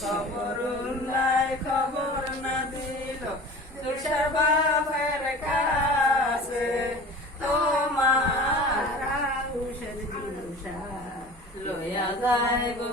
খবর নাই খবর না দিল। তুষার বাবার কাছে তোমার লইয়া যায় গো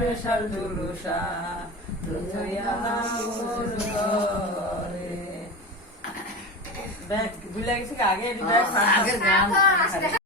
তামেশার দুরুষা ব্যাগ ভুলে গেছে আগে গান